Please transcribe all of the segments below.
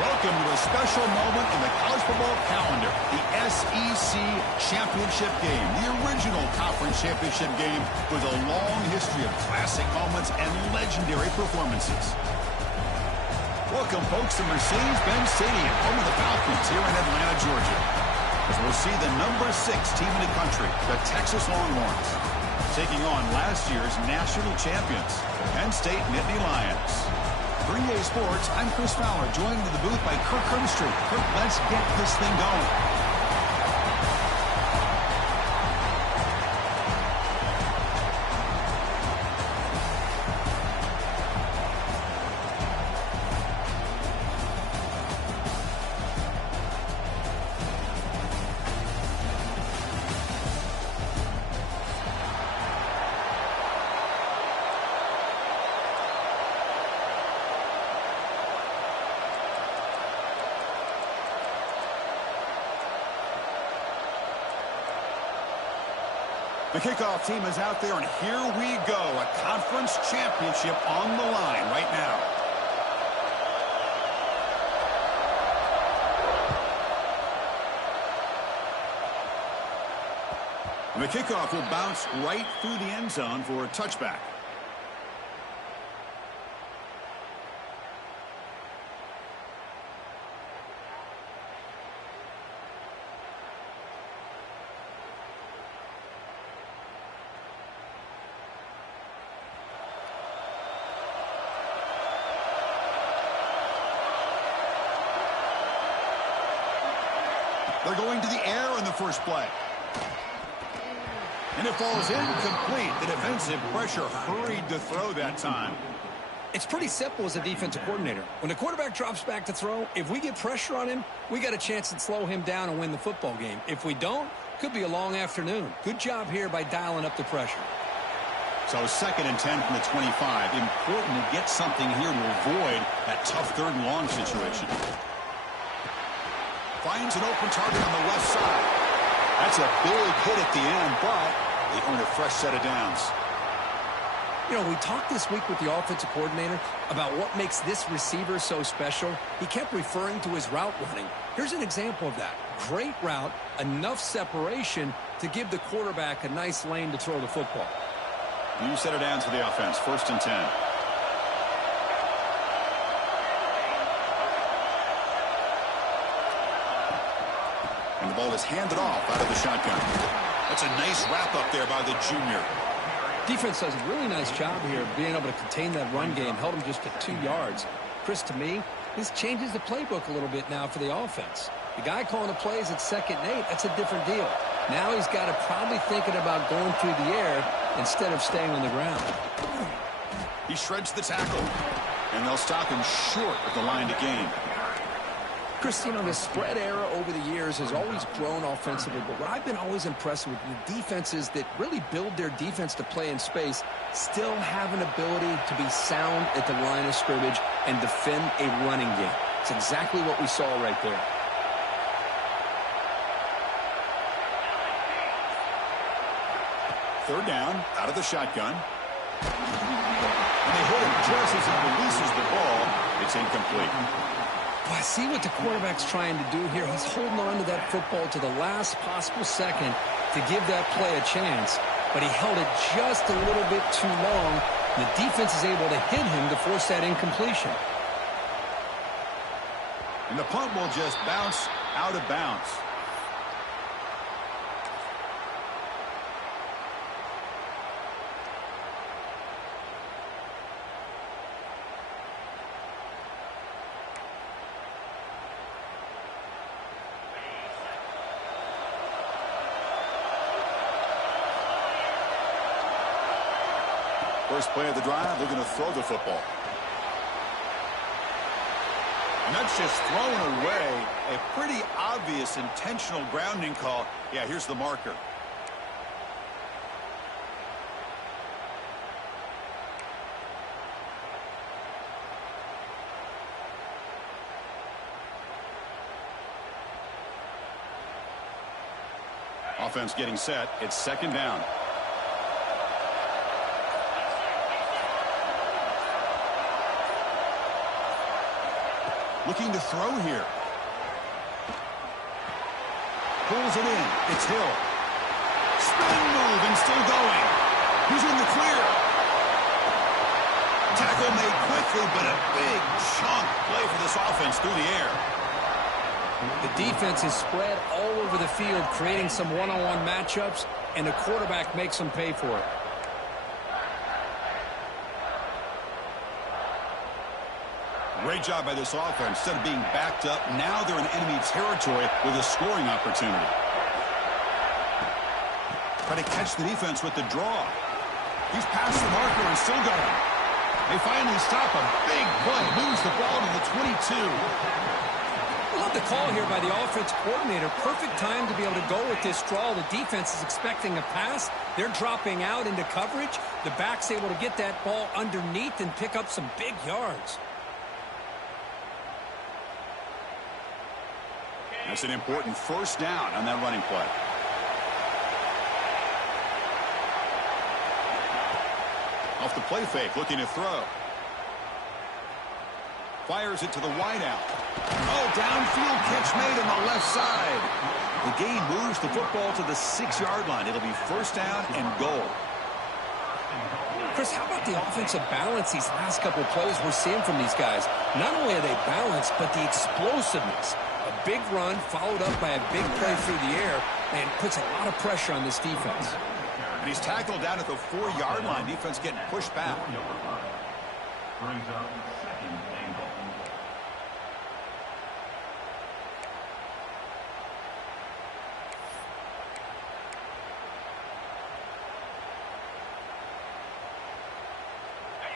Welcome to a special moment in the college football calendar, the SEC Championship game, the original conference championship game with a long history of classic moments and legendary performances. Welcome, folks, to Mercedes-Benz Stadium, home of the Falcons here in Atlanta, Georgia, as we'll see the number 6 team in the country, the Texas Longhorns, taking on last year's national champions, the Penn State Nittany Lions. For EA Sports, I'm Chris Fowler, joined in the booth by Kirk Herbstreit. Kirk, let's get this thing going. The kickoff team is out there, and here we go. A conference championship on the line right now. The kickoff will bounce right through the end zone for a touchback. They're going to the air in the first play. And it falls incomplete. The defensive pressure hurried to throw that time. It's pretty simple as a defensive coordinator. When the quarterback drops back to throw, if we get pressure on him, we got a chance to slow him down and win the football game. If we don't, could be a long afternoon. Good job here by dialing up the pressure. So 2nd and 10 from the 25. Important to get something here to avoid that tough 3rd and long situation. Finds an open target on the left side. That's a big hit at the end, but they earn a fresh set of downs. You know, we talked this week with the offensive coordinator about what makes this receiver so special. He kept referring to his route running. Here's an example of that. Great route, enough separation to give the quarterback a nice lane to throw the football. New set of downs for the offense, 1st and 10. And the ball is handed off out of the shotgun. That's a nice wrap up there by the junior. Defense does a really nice job here of being able to contain that run game. Held him just at 2 yards. Chris, to me, this changes the playbook a little bit now for the offense. The guy calling the plays at 2nd and 8, that's a different deal. Now he's got to probably thinking about going through the air instead of staying on the ground. He shreds the tackle, and they'll stop him short of the line to gain. Chris, you know, the spread era over the years has always grown offensively, but what I've been always impressed with the defenses that really build their defense to play in space still have an ability to be sound at the line of scrimmage and defend a running game. It's exactly what we saw right there. Third down, out of the shotgun. And they hit him just as he releases the ball. It's incomplete. Well, I see what the quarterback's trying to do here. He's holding on to that football to the last possible second to give that play a chance. But he held it just a little bit too long. The defense is able to hit him to force that incompletion. And the punt will just bounce out of bounds. First play of the drive, they're going to throw the football. And that's just thrown away. A pretty obvious intentional grounding call. Yeah, here's the marker. Offense getting set. It's 2nd down. Looking to throw here. Pulls it in. It's Hill. Spin move and still going. He's in the clear. Tackle made quickly, but a big chunk play for this offense through the air. The defense is spread all over the field, creating some one-on-one matchups, and the quarterback makes them pay for it. Great job by this offense. Instead of being backed up, now they're in enemy territory with a scoring opportunity. Try to catch the defense with the draw. He's past the marker and still going. They finally stop a big play. Moves the ball to the 22. Love the call here by the offense coordinator. Perfect time to be able to go with this draw. The defense is expecting a pass. They're dropping out into coverage. The back's able to get that ball underneath and pick up some big yards. That's an important first down on that running play. Off the play fake, looking to throw. Fires it to the wideout. Oh, downfield catch made on the left side. The gain moves the football to the 6-yard line. It'll be first down and goal. Chris, how about the offensive balance these last couple of plays we're seeing from these guys? Not only are they balanced, but the explosiveness. A big run followed up by a big play through the air and puts a lot of pressure on this defense. And he's tackled down at the 4-yard line. Defense getting pushed back. Brings up second and goal.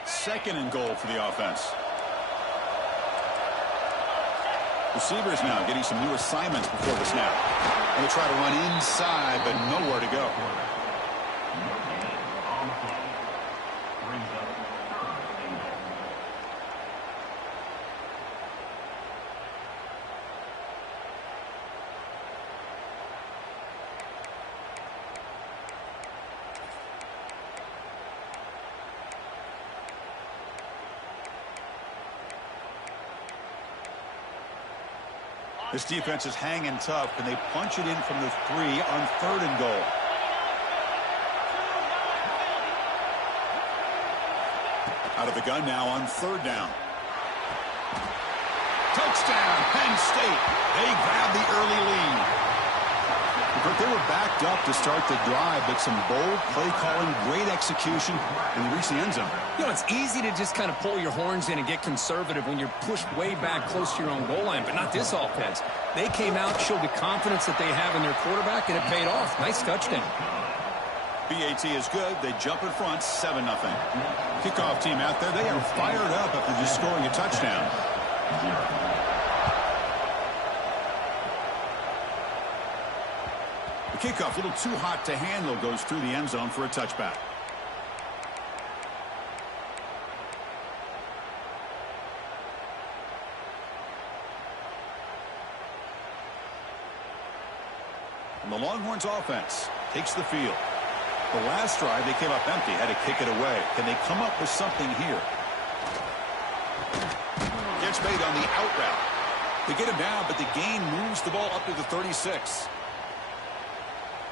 Second and goal for the offense. Receivers now getting some new assignments before the snap. And they try to run inside, but nowhere to go. This defense is hanging tough. Can they punch it in from the 3 on 3rd and goal? Out of the gun now on 3rd down. Touchdown, Penn State. They grab the early lead. But they were backed up to start the drive, but some bold play calling, great execution, and they reached the end zone. You know, it's easy to just kind of pull your horns in and get conservative when you're pushed way back close to your own goal line, but not this offense. They came out, showed the confidence that they have in their quarterback, and it paid off. Nice touchdown. BAT is good. They jump in front, 7-0. Kickoff team out there. They are fired up after just scoring a touchdown. The kickoff, a little too hot to handle, goes through the end zone for a touchback. And the Longhorns offense takes the field. The last drive, they came up empty, had to kick it away. Can they come up with something here? Gets made on the out route. They get him down, but the gain moves the ball up to the 36.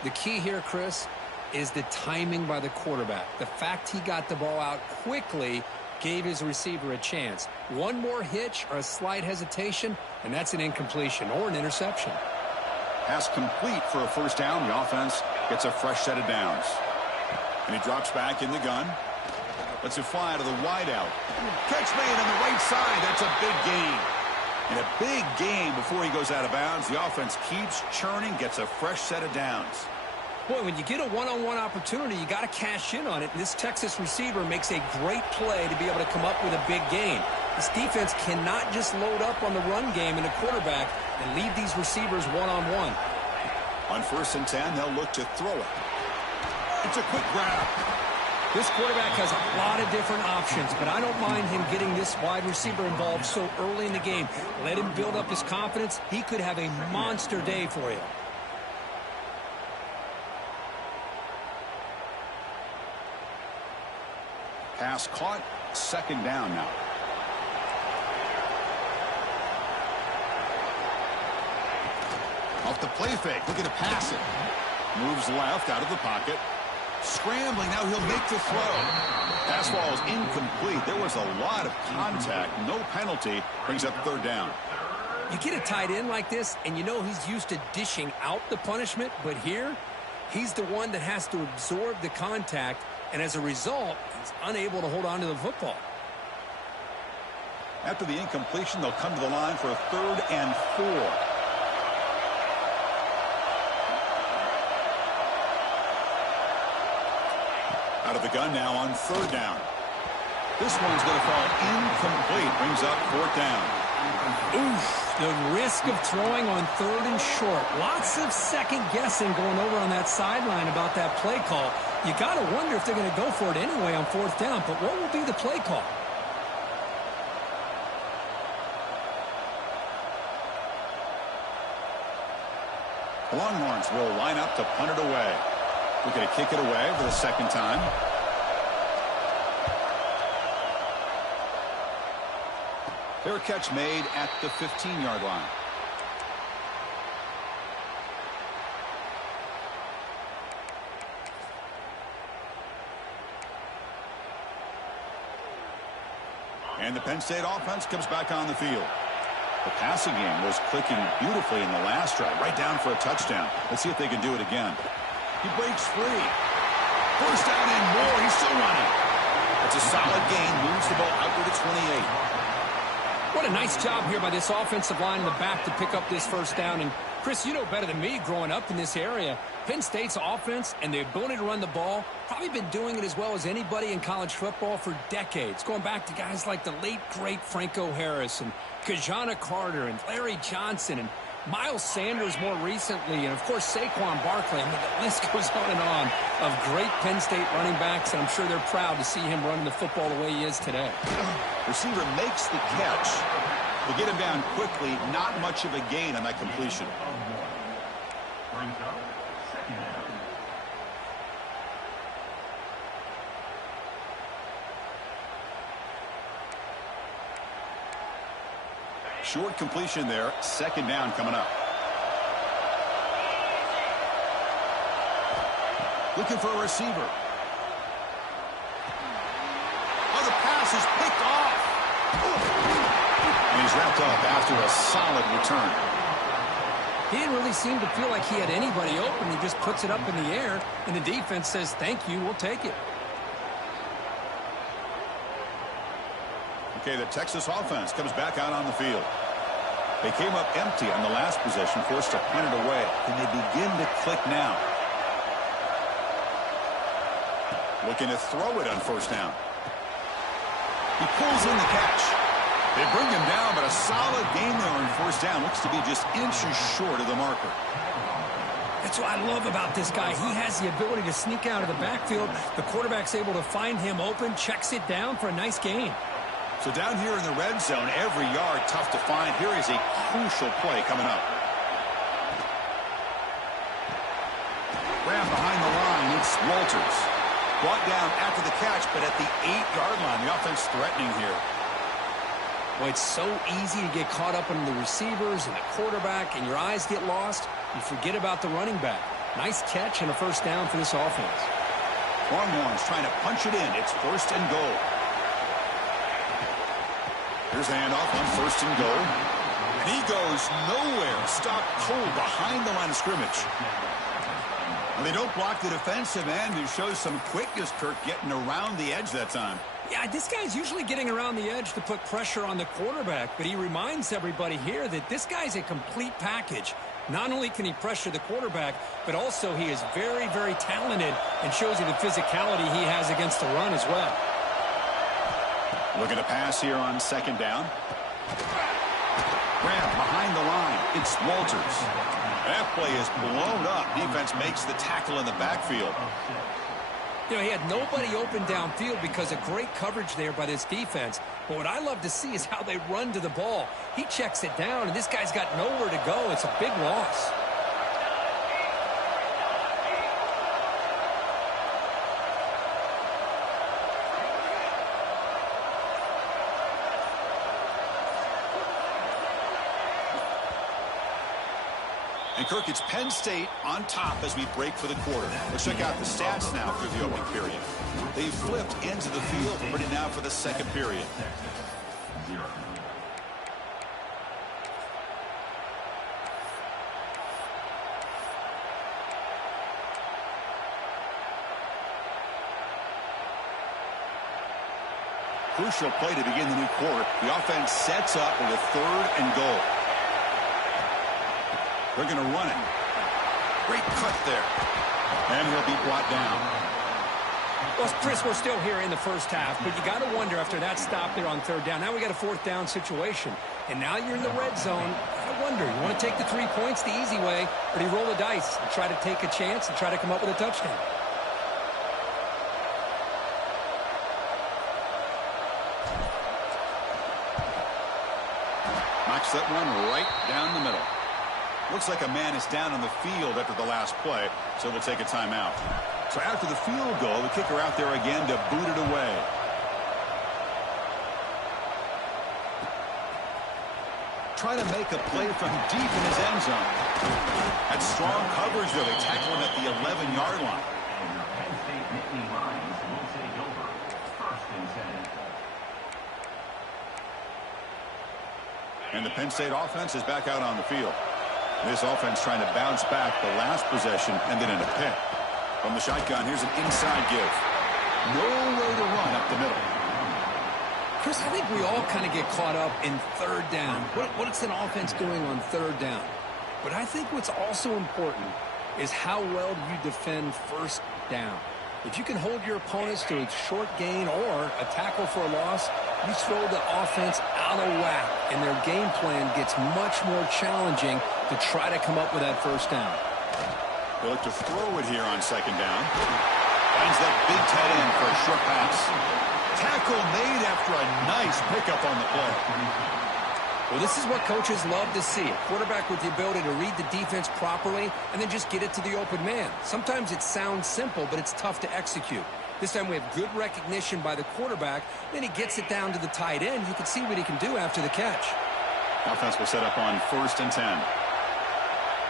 The key here, Chris, is the timing by the quarterback. The fact he got the ball out quickly gave his receiver a chance. One more hitch or a slight hesitation, and that's an incompletion or an interception. Pass complete for a first down. The offense gets a fresh set of downs. And he drops back in the gun. Lets it fly to the wideout. Catch made on the right side. That's a big gain. And a big gain before he goes out of bounds. The offense keeps churning, gets a fresh set of downs. Boy, when you get a one-on-one opportunity, you got to cash in on it. And this Texas receiver makes a great play to be able to come up with a big gain. This defense cannot just load up on the run game and the quarterback and leave these receivers one-on-one. On 1st and 10, they'll look to throw it. It's a quick grab. This quarterback has a lot of different options, but I don't mind him getting this wide receiver involved so early in the game. Let him build up his confidence. He could have a monster day for you. Pass caught. 2nd down now. the play fake, looking to pass it. Moves left out of the pocket. Scrambling, now he'll make the throw. Pass ball is incomplete. There was a lot of contact. No penalty. Brings up third down. You get a tight end like this, and you know he's used to dishing out the punishment, but here, he's the one that has to absorb the contact, and as a result, he's unable to hold on to the football. After the incompletion, they'll come to the line for a 3rd and 4. Out of the gun now on 3rd down. This one's going to fall incomplete. Brings up 4th down. Oof, the risk of throwing on 3rd and short. Lots of second guessing going over on that sideline about that play call. You got to wonder if they're going to go for it anyway on 4th down, but what will be the play call? The Longhorns will line up to punt it away. We're going to kick it away for the 2nd time. Fair catch made at the 15-yard line. And the Penn State offense comes back on the field. The passing game was clicking beautifully in the last drive, right down for a touchdown. Let's see if they can do it again. He breaks free. 1st down and more. He's still running. It's a solid gain. Moves the ball out to the 28. What a nice job here by this offensive line in the back to pick up this 1st down. And, Chris, you know better than me growing up in this area, Penn State's offense and the ability to run the ball, probably been doing it as well as anybody in college football for decades, going back to guys like the late, great Franco Harris and Kajana Carter and Larry Johnson and Miles Sanders more recently, and, of course, Saquon Barkley. I mean, the list goes on of great Penn State running backs, and I'm sure they're proud to see him running the football the way he is today. Receiver makes the catch. To get him down quickly, not much of a gain on that completion. Brings up 2nd down. Short completion there. 2nd down coming up. Looking for a receiver. Oh, the pass is picked off. And he's wrapped up after a solid return. He didn't really seem to feel like he had anybody open. He just puts it up in the air, and the defense says, thank you, we'll take it. Okay, the Texas offense comes back out on the field. They came up empty on the last possession, forced to punt it away. And they begin to click now. Looking to throw it on 1st down. He pulls in the catch. They bring him down, but a solid gain there on 1st down. Looks to be just inches short of the marker. That's what I love about this guy. He has the ability to sneak out of the backfield. The quarterback's able to find him open, checks it down for a nice gain. So down here in the red zone, every yard tough to find. Here is a crucial play coming up. Ran behind the line. It's Walters. Brought down after the catch, but at the 8-yard line. The offense threatening here. Well, it's so easy to get caught up in the receivers and the quarterback, and your eyes get lost. You forget about the running back. Nice catch and a 1st down for this offense. Longhorns trying to punch it in. It's 1st and goal. Here's the handoff on 1st and goal. And he goes nowhere. Stopped cold behind the line of scrimmage. And they don't block the defensive end, who shows some quickness, Kirk, getting around the edge that time. Yeah, this guy's usually getting around the edge to put pressure on the quarterback, but he reminds everybody here that this guy's a complete package. Not only can he pressure the quarterback, but also he is very, very talented and shows you the physicality he has against the run as well. Looking to pass here on 2nd down. Grab behind the line. It's Walters. That play is blown up. Defense makes the tackle in the backfield. You know, he had nobody open downfield because of great coverage there by this defense. But what I love to see is how they run to the ball. He checks it down, and this guy's got nowhere to go. It's a big loss. And Kirk, it's Penn State on top as we break for the quarter. Let's check out the stats now through the opening period. They've flipped ends of the field, ready now for the second period. Crucial play to begin the new quarter. The offense sets up with a 3rd and goal. They're going to run it. Great cut there. And he'll be brought down. Well, Chris, we're still here in the first half, but you got to wonder after that stop there on 3rd down. Now we got a 4th down situation, and now you're in the red zone. I wonder, you want to take the 3 points the easy way, or do you roll the dice and try to take a chance and try to come up with a touchdown? Knocks that one right down the middle. Looks like a man is down on the field after the last play, so we'll take a timeout. So after the field goal, the kicker out there again to boot it away. Try to make a play from deep in his end zone. That's strong coverage, though. They tackle him at the 11-yard line. And the Penn State offense is back out on the field. This offense trying to bounce back the last possession and then in a pick. From the shotgun, here's an inside give. Nowhere to run up the middle. Chris, I think we all kind of get caught up in 3rd down. What's an offense doing on 3rd down? But I think what's also important is how well do you defend 1st down. If you can hold your opponents to a short gain or a tackle for a loss, you throw the offense out of whack, and their game plan gets much more challenging to try to come up with that 1st down. They look to throw it here on 2nd down. Finds that big tight end for a short pass. Tackle made after a nice pickup on the play. Well, this is what coaches love to see. A quarterback with the ability to read the defense properly and then just get it to the open man. Sometimes it sounds simple, but it's tough to execute. This time we have good recognition by the quarterback. Then he gets it down to the tight end. You can see what he can do after the catch. Offense will set up on 1st and 10.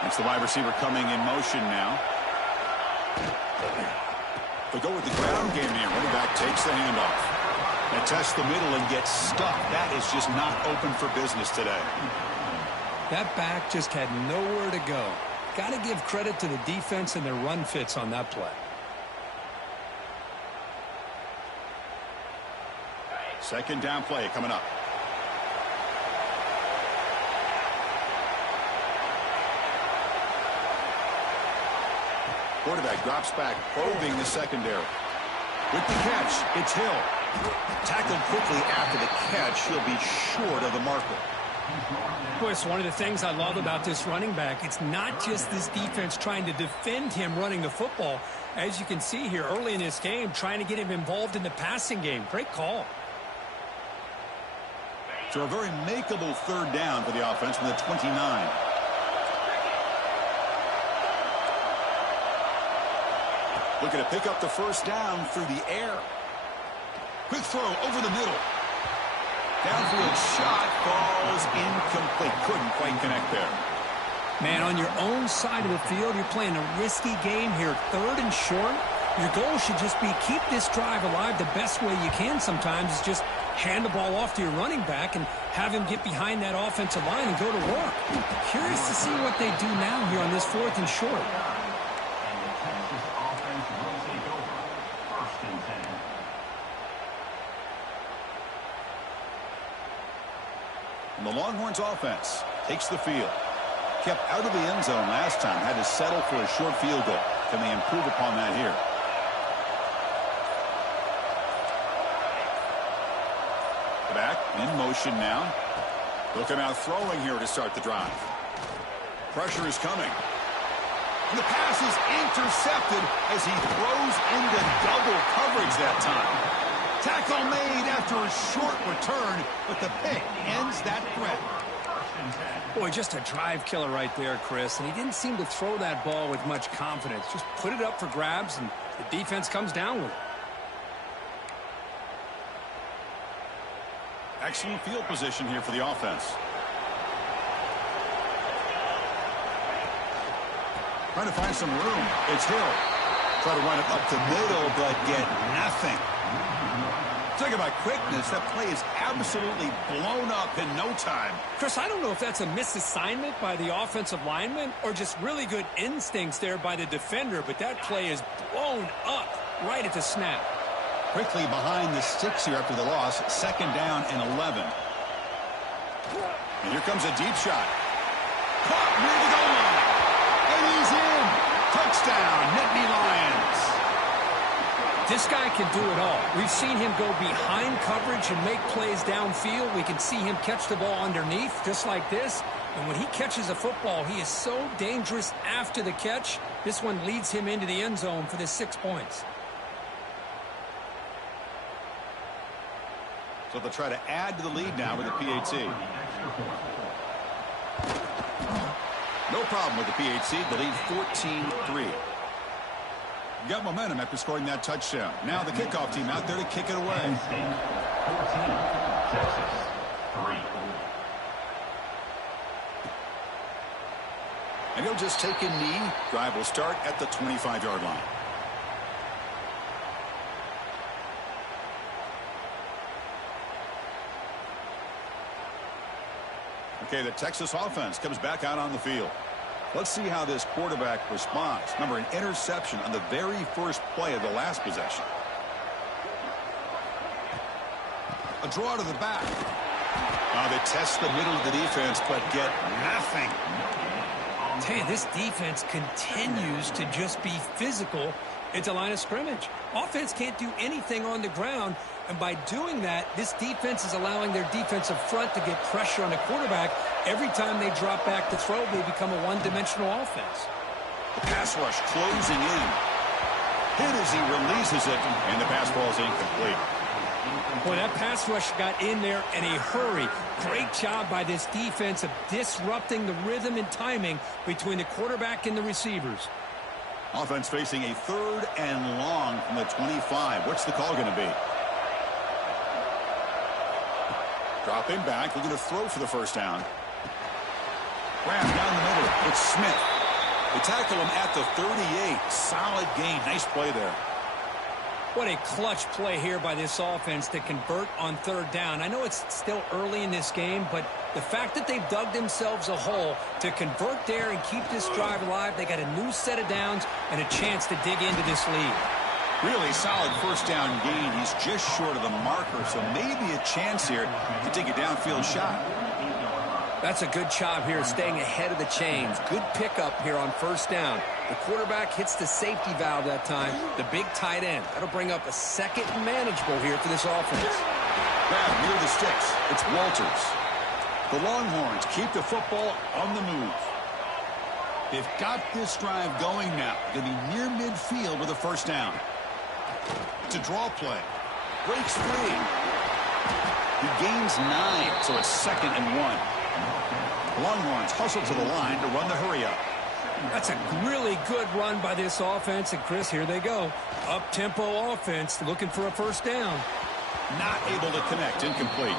It's the wide receiver coming in motion now. They go with the ground game here. Running back takes the handoff. And tests the middle and gets stuck. That is just not open for business today. That back just had nowhere to go. Got to give credit to the defense and their run fits on that play. 2nd down play coming up. Quarterback drops back, probing the secondary. With the catch, it's Hill. Tackled quickly after the catch. He'll be short of the marker. Boy, it's one of the things I love about this running back. It's not just this defense trying to defend him running the football. As you can see here early in this game, trying to get him involved in the passing game. Great call. So a very makeable 3rd down for the offense from the 29. Looking to pick up the 1st down through the air. Quick throw over the middle. Downfield shot falls incomplete. Couldn't quite connect there. Man, on your own side of the field, you're playing a risky game here. 3rd and short. Your goal should just be keep this drive alive the best way you can sometimes is just hand the ball off to your running back and have him get behind that offensive line and go to work. Curious to see what they do now here on this 4th and short. And the Longhorns offense takes the field. Kept out of the end zone last time. Had to settle for a short field goal. Can they improve upon that here? Back in motion now. Looking out throwing here to start the drive. Pressure is coming. And the pass is intercepted as he throws into double coverage that time. Tackle made after a short return, but the pick ends that threat. Boy, just a drive killer right there, Chris. And he didn't seem to throw that ball with much confidence. Just put it up for grabs, and the defense comes down with it. Excellent field position here for the offense. Trying to find some room. It's Hill. Try to run it up the middle, but get nothing. Talk about quickness. That play is absolutely blown up in no time. Chris, I don't know if that's a misassignment by the offensive lineman or just really good instincts there by the defender, but that play is blown up right at the snap. Quickly behind the sticks here after the loss. 2nd down and 11. And here comes a deep shot. Caught near the goal line. And he's in. Touchdown, Nittany Lions. This guy can do it all. We've seen him go behind coverage and make plays downfield. We can see him catch the ball underneath, just like this. And when he catches a football, he is so dangerous after the catch. This one leads him into the end zone for the 6 points. So they'll try to add to the lead now with the PAT. No problem with the PAT. The lead 14-3. Got momentum after scoring that touchdown. Now the kickoff team out there to kick it away. 14, Texas 3. And he'll just take a knee. Drive will start at the 25-yard line. Okay, the Texas offense comes back out on the field. Let's see how this quarterback responds. Remember, an interception on the very first play of the last possession. A draw to the back. They test the middle of the defense, but get nothing. I tell you, this defense continues to just be physical at the line of scrimmage. Offense can't do anything on the ground, and by doing that, this defense is allowing their defensive front to get pressure on the quarterback. Every time they drop back to throw, they become a one-dimensional offense. The pass rush closing in. Hit as he releases it, and the pass ball is incomplete. Boy, that pass rush got in there in a hurry. Great job by this defense of disrupting the rhythm and timing between the quarterback and the receivers. Offense facing a 3rd and long from the 25. What's the call going to be? Dropping back, looking to throw for the first down. Grab down the middle. It's Smith. They tackle him at the 38. Solid gain. Nice play there. What a clutch play here by this offense to convert on 3rd down. I know it's still early in this game, but the fact that they've dug themselves a hole to convert there and keep this drive alive, they got a new set of downs and a chance to dig into this lead. Really solid first down gain. He's just short of the marker, so maybe a chance here to take a downfield shot. That's a good job here staying ahead of the chains. Good pickup here on 1st down. The quarterback hits the safety valve that time, the big tight end. That'll bring up a 2nd and manageable here for this offense. Grab near the sticks. It's Walters. The Longhorns keep the football on the move. They've got this drive going now. Going to be near midfield with a 1st down. It's a draw play. Breaks free. He gains 9, so it's 2nd and 1. Longhorns hustle to the line to run the hurry up. That's a really good run by this offense. And, Chris, here they go. Up-tempo offense looking for a 1st down. Not able to connect. Incomplete.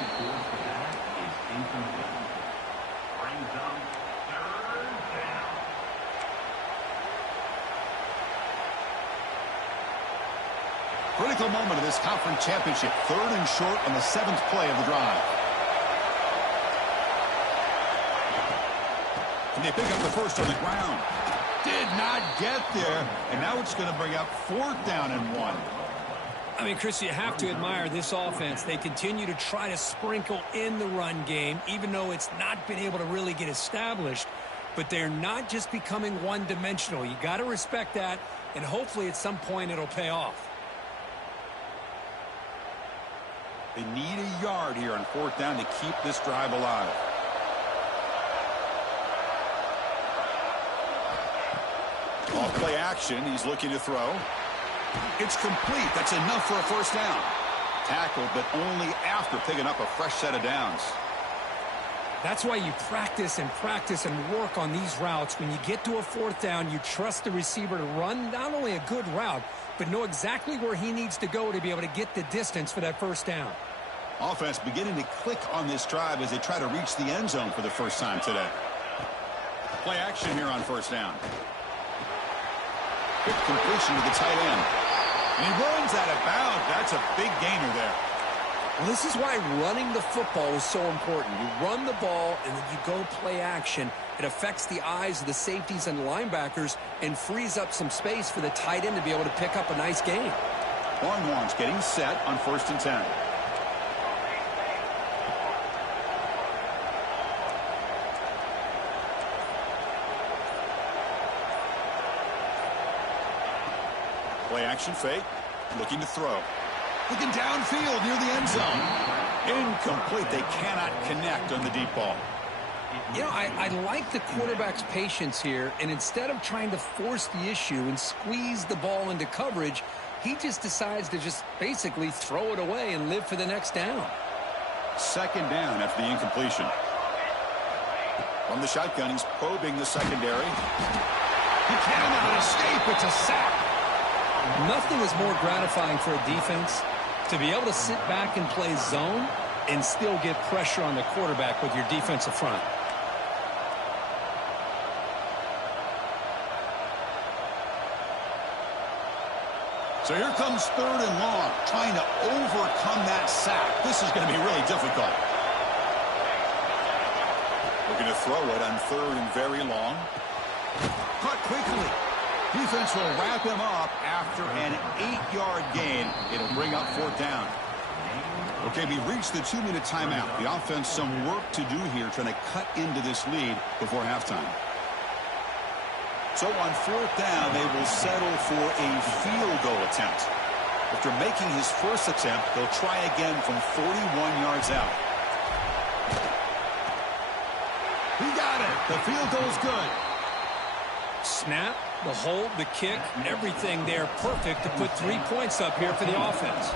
Critical moment of this conference championship. 3rd and short on the 7th play of the drive. And they pick up the first on the ground. Did not get there. And now it's going to bring up 4th down and 1. I mean, Chris, you have to admire this offense. They continue to try to sprinkle in the run game, even though it's not been able to really get established. But they're not just becoming one-dimensional. You got to respect that, and hopefully at some point it'll pay off. They need a yard here on 4th down to keep this drive alive. Off play action. He's looking to throw. It's complete. That's enough for a 1st down. Tackled, but only after picking up a fresh set of downs. That's why you practice and work on these routes. When you get to a 4th down, you trust the receiver to run not only a good route, but know exactly where he needs to go to be able to get the distance for that 1st down. Offense beginning to click on this drive as they try to reach the end zone for the first time today. Play action here on 1st down. Quick completion to the tight end. And he runs out of bounds. That's a big gainer there. Well, this is why running the football is so important. You run the ball, and then you go play action. It affects the eyes of the safeties and linebackers and frees up some space for the tight end to be able to pick up a nice gain. Longhorns getting set on 1st and 10. Play action fake. Looking to throw. Looking downfield near the end zone. Incomplete. They cannot connect on the deep ball. You know, I like the quarterback's patience here, and instead of trying to force the issue and squeeze the ball into coverage, he just decides to just basically throw it away and live for the next down. 2nd down after the incompletion. From the shotgun, he's probing the secondary. He cannot escape. It's a sack. Nothing is more gratifying for a defense to be able to sit back and play zone and still get pressure on the quarterback with your defensive front. So here comes 3rd and long, trying to overcome that sack. This is going to be really difficult. Looking to throw it on 3rd and very long. Caught quickly. Defense will wrap him up after an 8-yard gain. It'll bring up 4th down. Okay, we reached the 2-minute timeout. The offense some work to do here, trying to cut into this lead before halftime. So on 4th down, they will settle for a field goal attempt. After making his first attempt, they'll try again from 41 yards out. He got it. The field goal's good. Snap, the hold, the kick, everything there perfect to put 3 points up here for the offense.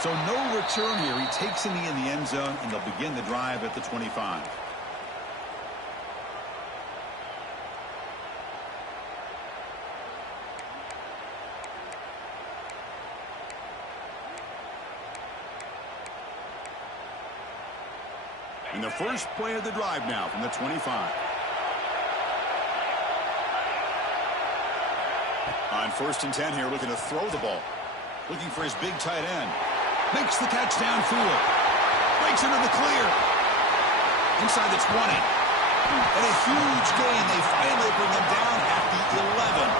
So no return here. He takes it in the end zone, and they'll begin the drive at the 25. And the first play of the drive now from the 25. On 1st and 10 here, looking to throw the ball. Looking for his big tight end. Makes the catch downfield. Breaks into the clear. Inside the 20. And a huge gain. They finally bring him down at the 11.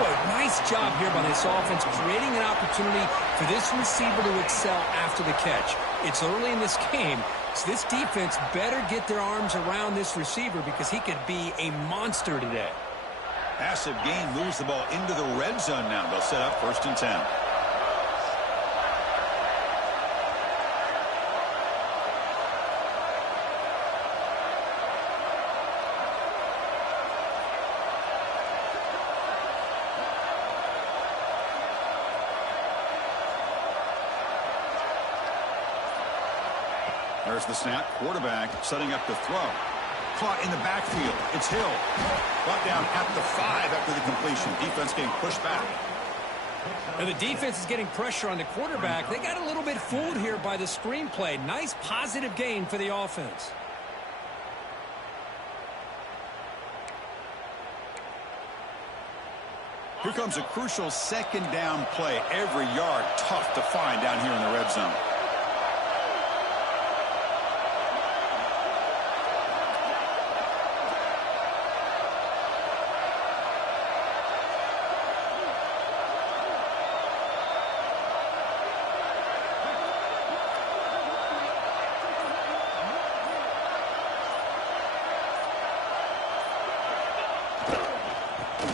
Boy, nice job here by this offense, creating an opportunity for this receiver to excel after the catch. It's early in this game, so this defense better get their arms around this receiver because he could be a monster today. Passive gain moves the ball into the red zone now. They'll set up 1st and 10. There's the snap. Quarterback setting up the throw. Caught in the backfield. It's Hill. Brought down at the 5 after the completion. Defense getting pushed back. And the defense is getting pressure on the quarterback. They got a little bit fooled here by the screenplay. Nice positive gain for the offense. Here comes a crucial 2nd down play. Every yard tough to find down here in the red zone.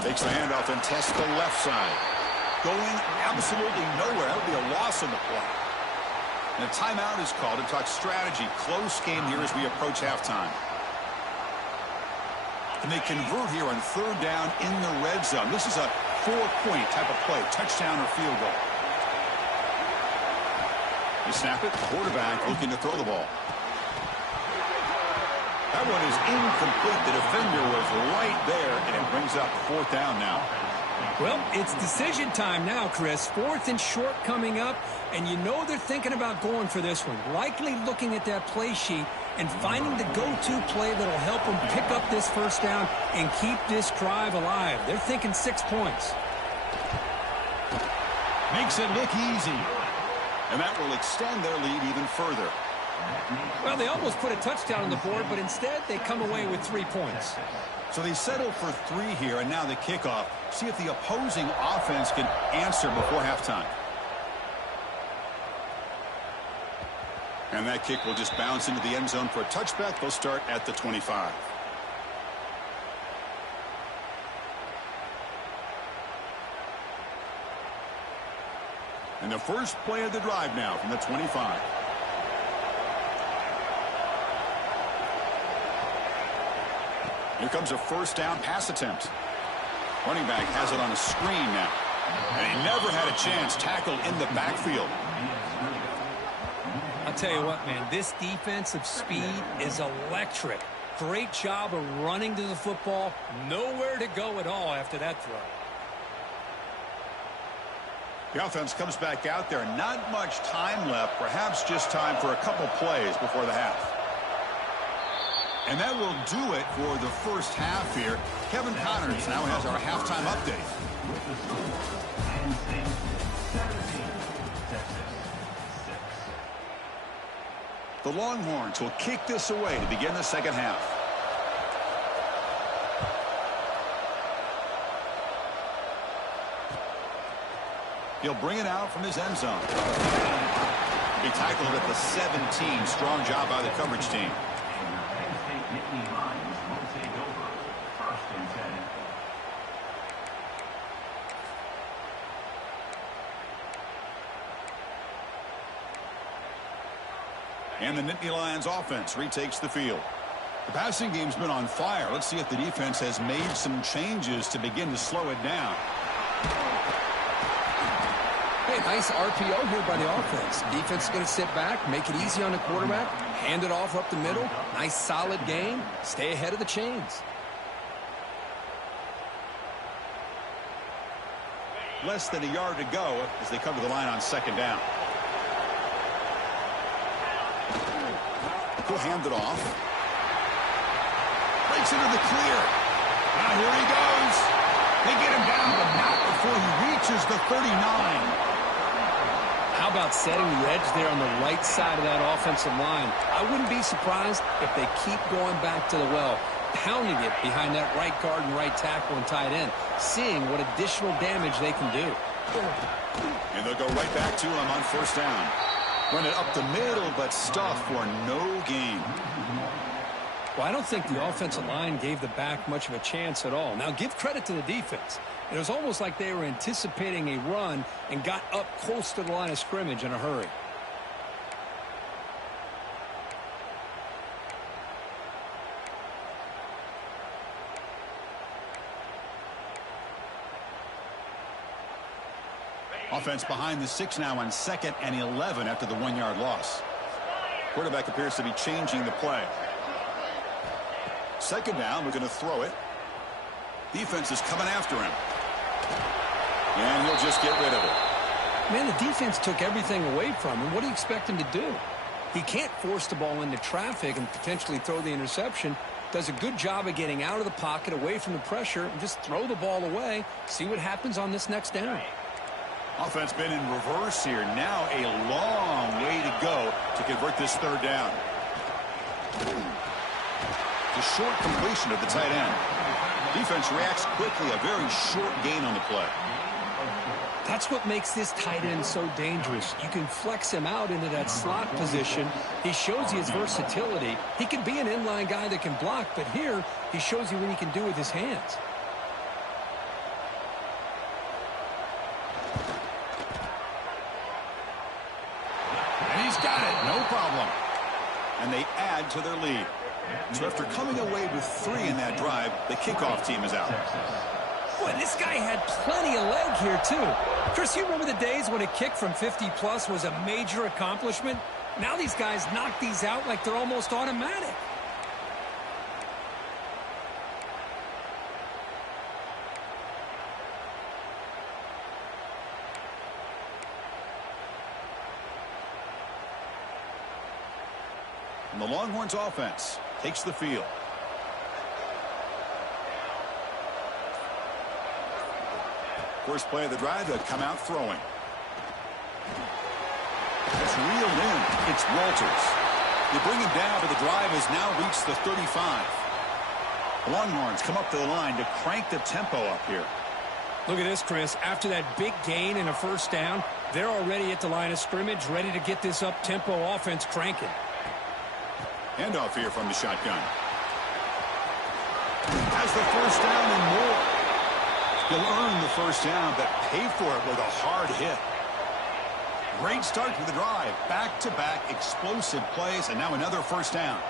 Takes the handoff and tests the left side. Going absolutely nowhere. That would be a loss on the play. And a timeout is called to talk strategy. Close game here as we approach halftime. And they convert here on 3rd down in the red zone. This is a 4-point type of play. Touchdown or field goal. They snap it. Quarterback looking to throw the ball. That one is incomplete. The defender was right there, and it brings up 4th down now. Well, it's decision time now, Chris. 4th and short coming up, and you know they're thinking about going for this one. Likely looking at that play sheet and finding the go-to play that'll help them pick up this first down and keep this drive alive. They're thinking 6 points. Makes it look easy. And that will extend their lead even further. Well, they almost put a touchdown on the board, but instead they come away with 3 points. So they settle for 3 here, and now the kickoff. See if the opposing offense can answer before halftime. And that kick will just bounce into the end zone for a touchback. They'll start at the 25. And the first play of the drive now from the 25. Here comes a first down pass attempt. Running back has it on a screen now. And he never had a chance tackled in the backfield. I'll tell you what, man, this defensive speed is electric. Great job of running to the football. Nowhere to go at all after that throw. The offense comes back out there. Not much time left. Perhaps just time for a couple plays before the half. And that will do it for the first half here. Kevin Connors now has our halftime update. The Longhorns will kick this away to begin the second half. He'll bring it out from his end zone. He tackled at the 17. Strong job by the coverage team. And the Nittany Lions offense retakes the field. The passing game's been on fire. Let's see if the defense has made some changes to begin to slow it down. Hey, nice RPO here by the offense. Defense is going to sit back, make it easy on the quarterback, hand it off up the middle. Nice solid game. Stay ahead of the chains. Less than a yard to go as they come to the line on second down. He'll hand it off. Breaks into the clear. Now here he goes. They get him down, but not before he reaches the 39. How about setting the edge there on the right side of that offensive line? I wouldn't be surprised if they keep going back to the well, pounding it behind that right guard and right tackle and tight end, seeing what additional damage they can do. And they'll go right back to him on first down. Run it up the middle, but stuffed for no gain. Well, I don't think the offensive line gave the back much of a chance at all. Now, give credit to the defense. It was almost like they were anticipating a run and got up close to the line of scrimmage in a hurry. Offense behind the 6 now on 2nd and 11 after the 1-yard loss. Quarterback appears to be changing the play. Second down, we're going to throw it. Defense is coming after him. And he'll just get rid of it. Man, the defense took everything away from him. What do you expect him to do? He can't force the ball into traffic and potentially throw the interception. Does a good job of getting out of the pocket, away from the pressure, and just throw the ball away. See what happens on this next down. Offense been in reverse here. Now a long way to go to convert this third down. The short completion of the tight end. Defense reacts quickly. A very short gain on the play. That's what makes this tight end so dangerous. You can flex him out into that slot position. He shows you his versatility. He can be an inline guy that can block, but here he shows you what he can do with his hands. And he's got it. No problem. And they add to their lead. So after coming away with 3 in that drive, the kickoff team is out. Boy, this guy had plenty of leg here, too. Chris, you remember the days when a kick from 50-plus was a major accomplishment? Now these guys knock these out like they're almost automatic. And the Longhorns offense takes the field. First play of the drive, they'll come out throwing. It's reeled in. It's Walters. They bring him down, but the drive has now reached the 35. The Longhorns come up to the line to crank the tempo up here. Look at this, Chris. After that big gain and a first down, they're already at the line of scrimmage, ready to get this up-tempo offense cranking. Handoff here from the shotgun. Has the first down and more. He'll earn the first down, but pay for it with a hard hit. Great start to the drive. Back-to-back explosive plays, and now another first down.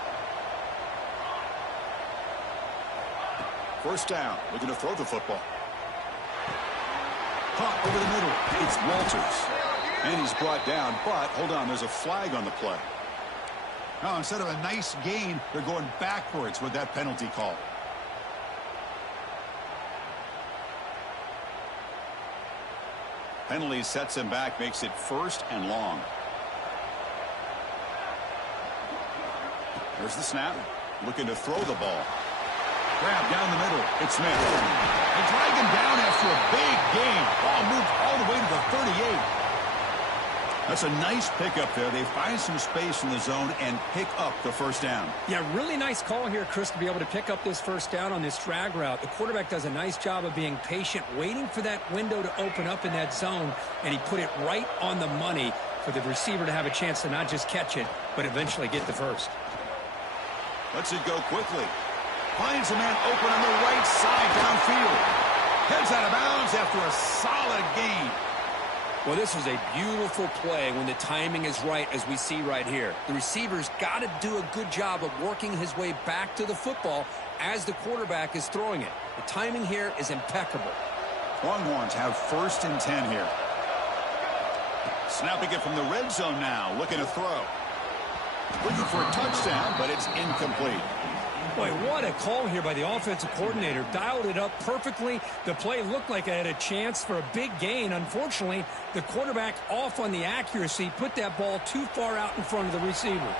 First down. Looking to throw the football. Caught over the middle. It's Walters. And he's brought down, but hold on, there's a flag on the play. Now, instead of a nice gain, they're going backwards with that penalty call. Penalty sets him back, makes it first and long. There's the snap. Looking to throw the ball. Grab down the middle. It's Smith. They drag him down after a big gain. Ball moved all the way to the 38. That's a nice pickup there. They find some space in the zone and pick up the first down. Yeah, really nice call here, Chris, to be able to pick up this first down on this drag route. The quarterback does a nice job of being patient, waiting for that window to open up in that zone, and he put it right on the money for the receiver to have a chance to not just catch it, but eventually get the first. Lets it go quickly. Finds a man open on the right side downfield. Heads out of bounds after a solid gain. Well, this is a beautiful play when the timing is right, as we see right here. The receiver's got to do a good job of working his way back to the football as the quarterback is throwing it. The timing here is impeccable. Longhorns have first and 10 here. Snapping it from the red zone now, looking to throw. Looking for a touchdown, but it's incomplete. Boy, what a call here by the offensive coordinator. Dialed it up perfectly. The play looked like it had a chance for a big gain. Unfortunately, the quarterback off on the accuracy, put that ball too far out in front of the receiver.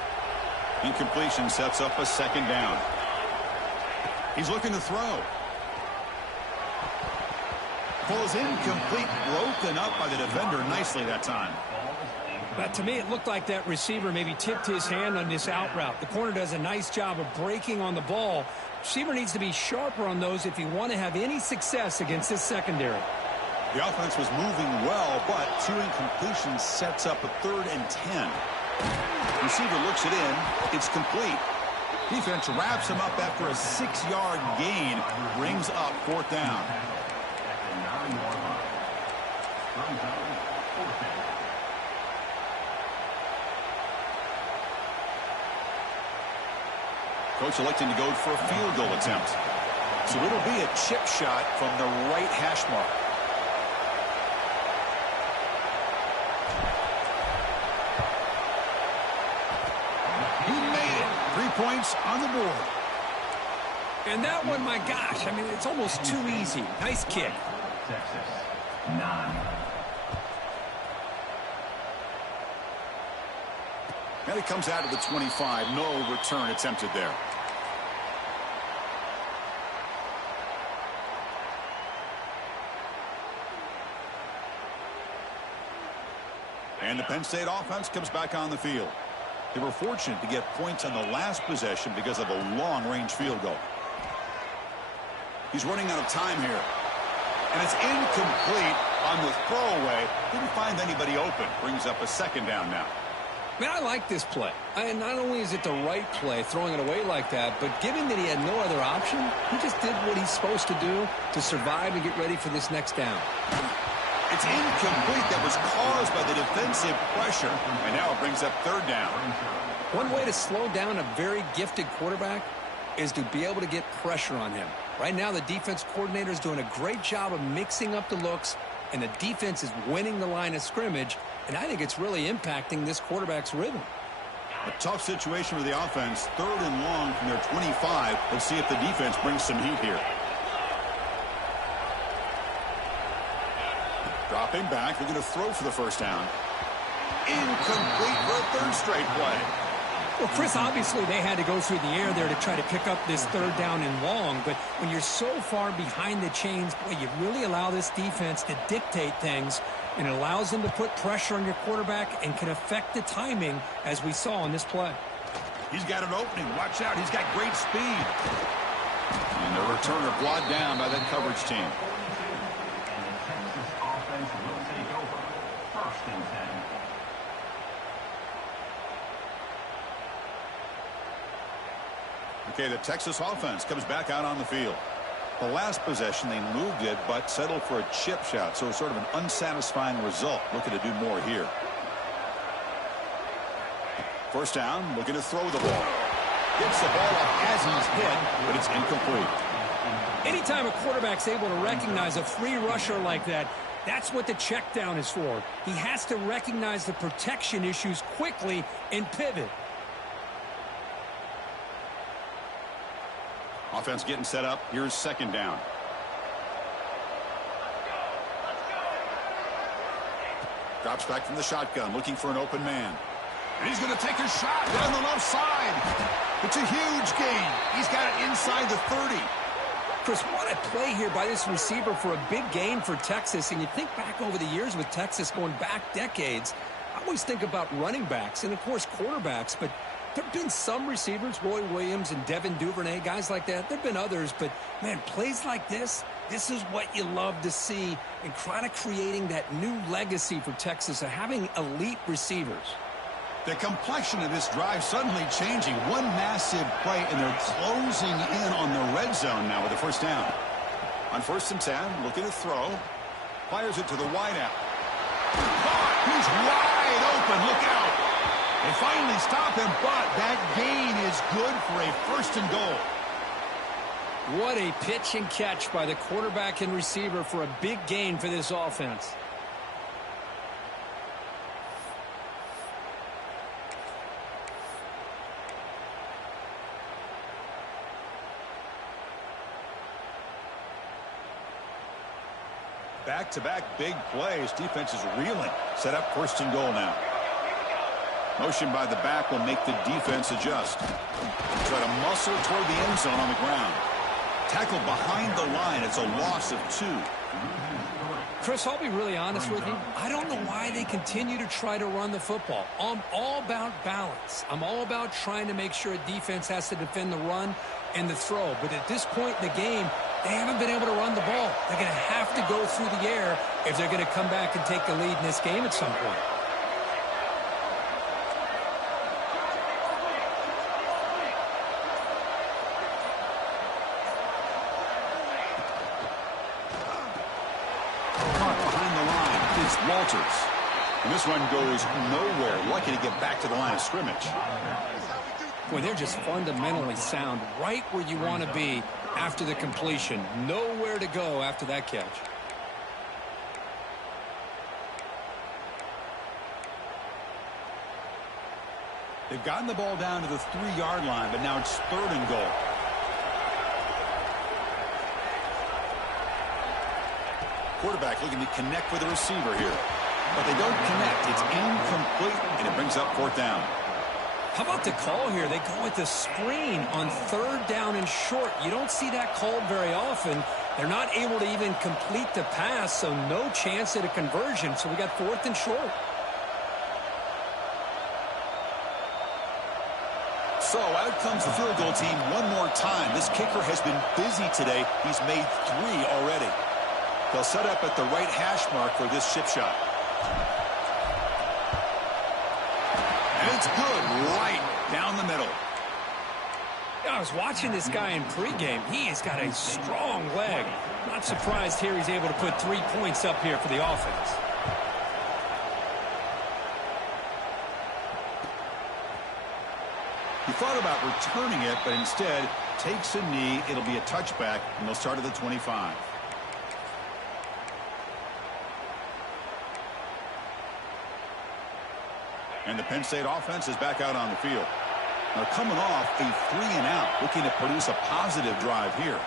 Incompletion sets up a second down. He's looking to throw. Ball is incomplete, broken up by the defender nicely that time. But to me, it looked like that receiver maybe tipped his hand on this out route. The corner does a nice job of breaking on the ball. Receiver needs to be sharper on those if you want to have any success against this secondary. The offense was moving well, but two incompletions sets up a 3rd and 10. Receiver looks it in. It's complete. Defense wraps him up after a 6-yard gain. Brings up 4th down. Coach electing to go for a field goal attempt. So it'll be a chip shot from the right hash mark. He made it. 3 points on the board. And that one, my gosh, I mean, it's almost too easy. Nice kick. Texas, 9. And it comes out of the 25. No return attempted there. And the Penn State offense comes back on the field. They were fortunate to get points on the last possession because of a long-range field goal. He's running out of time here. And it's incomplete on the throwaway. Didn't find anybody open. Brings up a 2nd down now. Man, I like this play. And not only is it the right play, throwing it away like that, but given that he had no other option, he just did what he's supposed to do to survive and get ready for this next down. It's incomplete. That was caused by the defensive pressure. And now it brings up 3rd down. One way to slow down a very gifted quarterback is to be able to get pressure on him. Right now, the defense coordinator is doing a great job of mixing up the looks, and the defense is winning the line of scrimmage, and I think it's really impacting this quarterback's rhythm. A tough situation for the offense. 3rd and long from their 25. Let's see if the defense brings some heat here. Dropping back. They're going to throw for the first down. Incomplete for a 3rd straight play. Well, Chris, obviously they had to go through the air there to try to pick up this third down and long, but when you're so far behind the chains, boy, you really allow this defense to dictate things, and it allows them to put pressure on your quarterback and can affect the timing, as we saw on this play. He's got an opening. Watch out. He's got great speed. And the returner brought down by that coverage team. Texas offense will take over. 1st and 10. Okay, the Texas offense comes back out on the field. The last possession, they moved it, but settled for a chip shot, so sort of an unsatisfying result. Looking to do more here. 1st down, looking to throw the ball. Gets the ball up as he's hit, but it's incomplete. Anytime a quarterback's able to recognize a free rusher like that, that's what the check down is for. He has to recognize the protection issues quickly and pivot. Offense getting set up. Here's 2nd down. Drops back from the shotgun, looking for an open man. And he's going to take a shot down the left side. It's a huge gain. He's got it inside the 30. Chris, what a play here by this receiver for a big gain for Texas. And you think back over the years with Texas going back decades, I always think about running backs and, of course, quarterbacks. But there have been some receivers, Roy Williams and Devin Duvernay, guys like that. There have been others. But, man, plays like this is what you love to see and kind of creating that new legacy for Texas of having elite receivers. The complexion of this drive suddenly changing. One massive play, and they're closing in on the red zone now with the 1st down. On 1st and 10, looking to throw. Fires it to the wideout. Caught! He's wide open. Look out. They finally stop him, but that gain is good for a 1st and goal. What a pitch and catch by the quarterback and receiver for a big gain for this offense. Back-to-back big plays. Defense is reeling. Set up 1st and goal now. Motion by the back will make the defense adjust. Try to muscle toward the end zone on the ground. Tackled behind the line. It's a loss of 2. Chris, I'll be really honest with you. I don't know why they continue to try to run the football. I'm all about balance. I'm all about trying to make sure a defense has to defend the run and the throw. But at this point in the game, they haven't been able to run the ball. They're going to have to go through the air if they're going to come back and take the lead in this game at some point. Caught behind the line is Walters. And this run goes nowhere. Lucky to get back to the line of scrimmage. Boy, they're just fundamentally sound right where you want to be after the completion. Nowhere to go after that catch. They've gotten the ball down to the 3-yard line, but now it's 3rd and goal. Quarterback looking to connect with the receiver here. But they don't connect. It's incomplete, and it brings up 4th down. How about the call here? They go with the screen on 3rd down and short. You don't see that called very often. They're not able to even complete the pass, so no chance at a conversion. So we got 4th and short. So out comes the field goal team one more time. This kicker has been busy today. He's made 3 already. They'll set up at the right hash mark for this chip shot. And it's good, right down the middle. I was watching this guy in pregame. He has got a strong leg. Not surprised here he's able to put 3 points up here for the offense. He thought about returning it, but instead takes a knee. It'll be a touchback, and they'll start at the 25. And the Penn State offense is back out on the field. Now coming off a 3-and-out, looking to produce a positive drive here.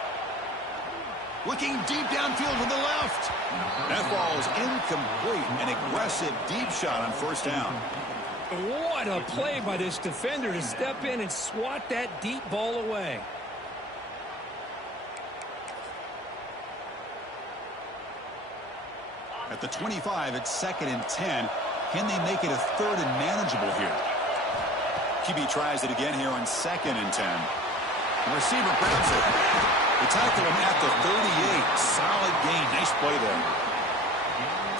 Looking deep downfield to the left. That ball is incomplete. An aggressive deep shot on 1st down. What a play by this defender to step in and swat that deep ball away. At the 25, it's 2nd and 10. Can they make it a 3rd and manageable here? QB tries it again here on 2nd and 10. The receiver grabs it. They tackle him at the 38. Solid gain. Nice play there.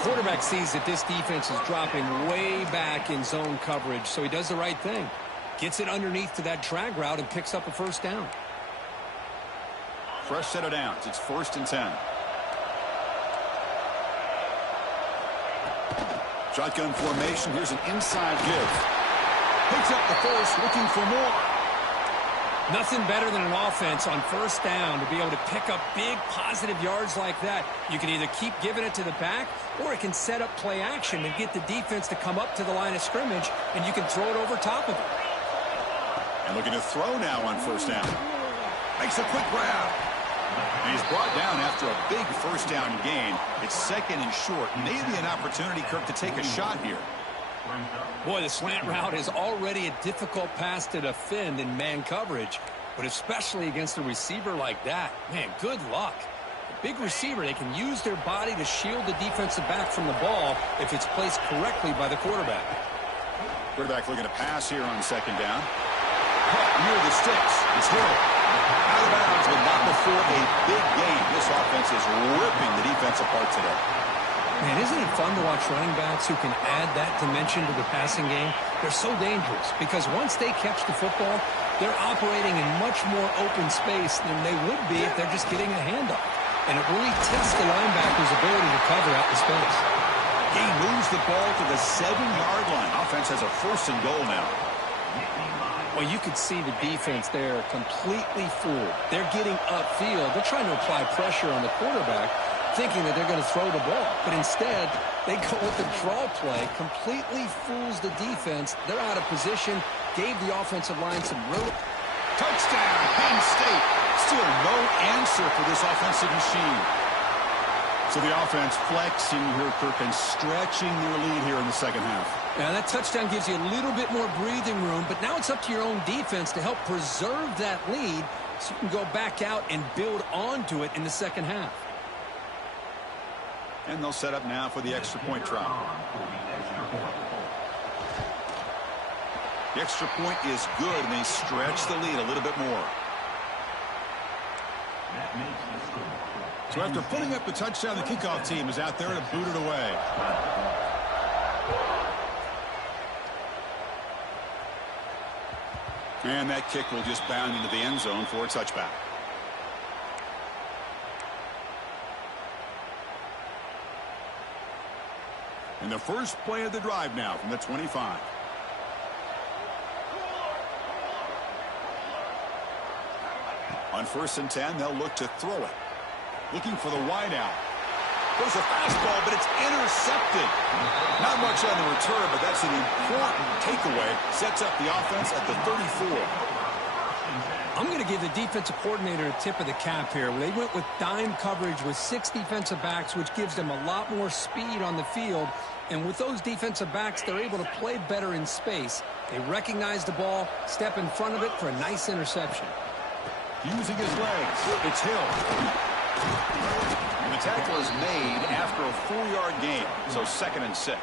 Quarterback sees that this defense is dropping way back in zone coverage, so he does the right thing. Gets it underneath to that drag route and picks up a 1st down. Fresh set of downs. It's 1st and 10. Shotgun formation. Here's an inside give. Picks up the first, looking for more. Nothing better than an offense on 1st down to be able to pick up big positive yards like that. You can either keep giving it to the back, or it can set up play action and get the defense to come up to the line of scrimmage, and you can throw it over top of it. And looking to throw now on 1st down. Makes a quick grab. And he's brought down after a big 1st down gain. It's 2nd and short. Maybe an opportunity, Kirk, to take a shot here. Boy, the slant route is already a difficult pass to defend in man coverage, but especially against a receiver like that. Man, good luck. A big receiver, they can use their body to shield the defensive back from the ball if it's placed correctly by the quarterback. Quarterback looking to pass here on 2nd down. Near the sticks. It's Hill. Out of bounds, but not before a big gain. This offense is ripping the defense apart today. Man, isn't it fun to watch running backs who can add that dimension to the passing game? They're so dangerous because once they catch the football, they're operating in much more open space than they would be if they're just getting a handoff. And it really tests the linebacker's ability to cover out the space. He moves the ball to the 7-yard line. Offense has a 1st and goal now. Well, you could see the defense there completely fooled. They're getting upfield. They're trying to apply pressure on the quarterback, thinking that they're going to throw the ball. But instead, they go with the draw play, completely fools the defense. They're out of position, gave the offensive line some room. Touchdown, Penn State. Still no answer for this offensive machine. So the offense flexing here, Kirk, and stretching their lead here in the 2nd half. Yeah, that touchdown gives you a little bit more breathing room, but now it's up to your own defense to help preserve that lead so you can go back out and build onto it in the 2nd half. And they'll set up now for the extra point try. The extra point is good, and they stretch the lead a little bit more. So after putting up the touchdown, the kickoff team is out there to boot it away. And that kick will just bound into the end zone for a touchback. And the first play of the drive now from the 25. On 1st and 10, they'll look to throw it. Looking for the wideout. Goes a fastball, but it's intercepted. Not much on the return, but that's an important takeaway. Sets up the offense at the 34. I'm going to give the defensive coordinator a tip of the cap here. They went with dime coverage with 6 defensive backs, which gives them a lot more speed on the field. And with those defensive backs, they're able to play better in space. They recognize the ball, step in front of it for a nice interception. Using his legs, it's Hill. And the tackle is made after a 4-yard gain, so 2nd and 6.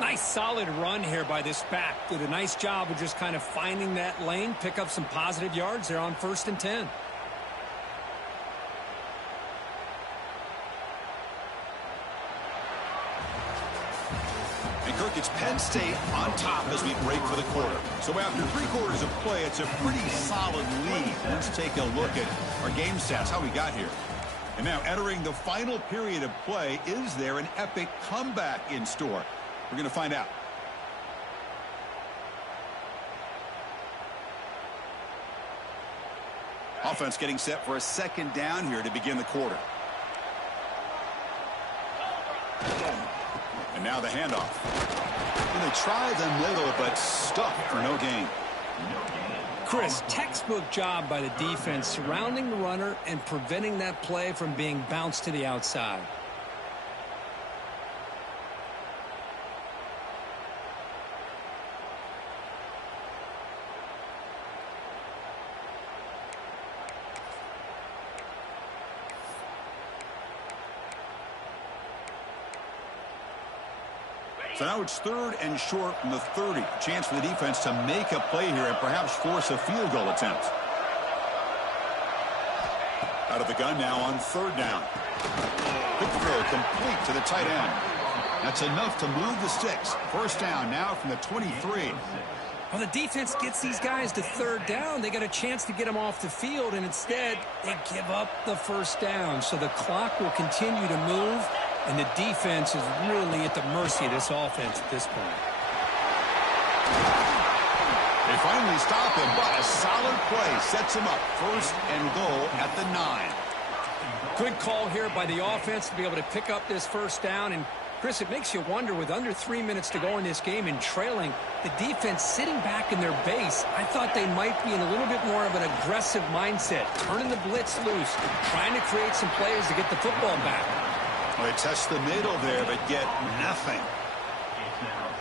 Nice solid run here by this back. Did a nice job of just kind of finding that lane, pick up some positive yards there on 1st and 10. And Kirk, it's Penn State on top as we break for the quarter. So after 3 quarters of play, it's a pretty solid lead. Let's take a look at our game stats, how we got here. And now entering the final period of play, is there an epic comeback in store? We're going to find out. Offense getting set for a 2nd down here to begin the quarter. And now the handoff. And they try the middle, but stuffed for no gain. Chris, textbook job by the defense surrounding the runner and preventing that play from being bounced to the outside. So now it's 3rd and short from the 30. Chance for the defense to make a play here and perhaps force a field goal attempt. Out of the gun now on 3rd down. Quick throw complete to the tight end. That's enough to move the sticks. 1st down now from the 23. Well, the defense gets these guys to 3rd down. They got a chance to get them off the field, and instead they give up the 1st down. So the clock will continue to move, and the defense is really at the mercy of this offense at this point. They finally stop him, but a solid play sets him up. 1st and goal at the 9. Good call here by the offense to be able to pick up this 1st down. And, Chris, it makes you wonder, with under 3 minutes to go in this game and trailing, the defense sitting back in their base, I thought they might be in a little bit more of an aggressive mindset, turning the blitz loose, trying to create some plays to get the football back. Well, they test the middle there, but get nothing.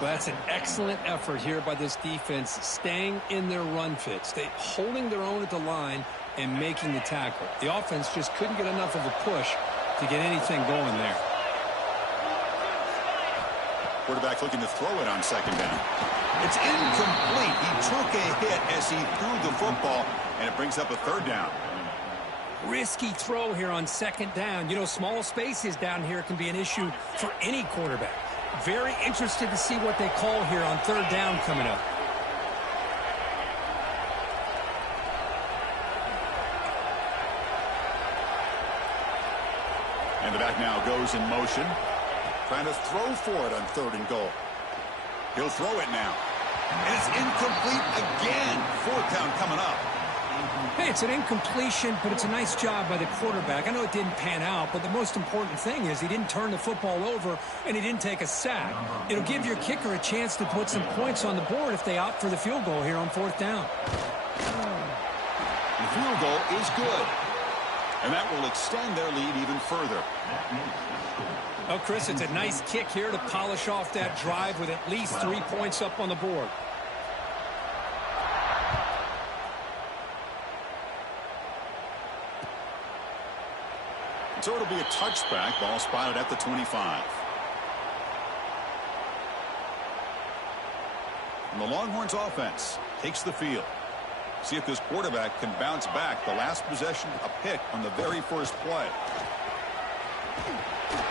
Well, that's an excellent effort here by this defense, staying in their run fits, holding their own at the line and making the tackle. The offense just couldn't get enough of a push to get anything going there. Quarterback looking to throw it on 2nd down. It's incomplete. He took a hit as he threw the football, and it brings up a 3rd down. Risky throw here on 2nd down. You know, small spaces down here can be an issue for any quarterback. Very interested to see what they call here on 3rd down coming up. And the back now goes in motion. Trying to throw for it on 3rd and goal. He'll throw it now. And it's incomplete again. 4th down coming up. Hey, it's an incompletion, but it's a nice job by the quarterback. I know it didn't pan out, but the most important thing is he didn't turn the football over and he didn't take a sack. It'll give your kicker a chance to put some points on the board if they opt for the field goal here on 4th down. The field goal is good. And that will extend their lead even further. Oh, Chris, it's a nice kick here to polish off that drive with at least 3 points up on the board. So it'll be a touchback. Ball spotted at the 25. And the Longhorns offense takes the field. See if this quarterback can bounce back. The last possession, a pick on the very first play.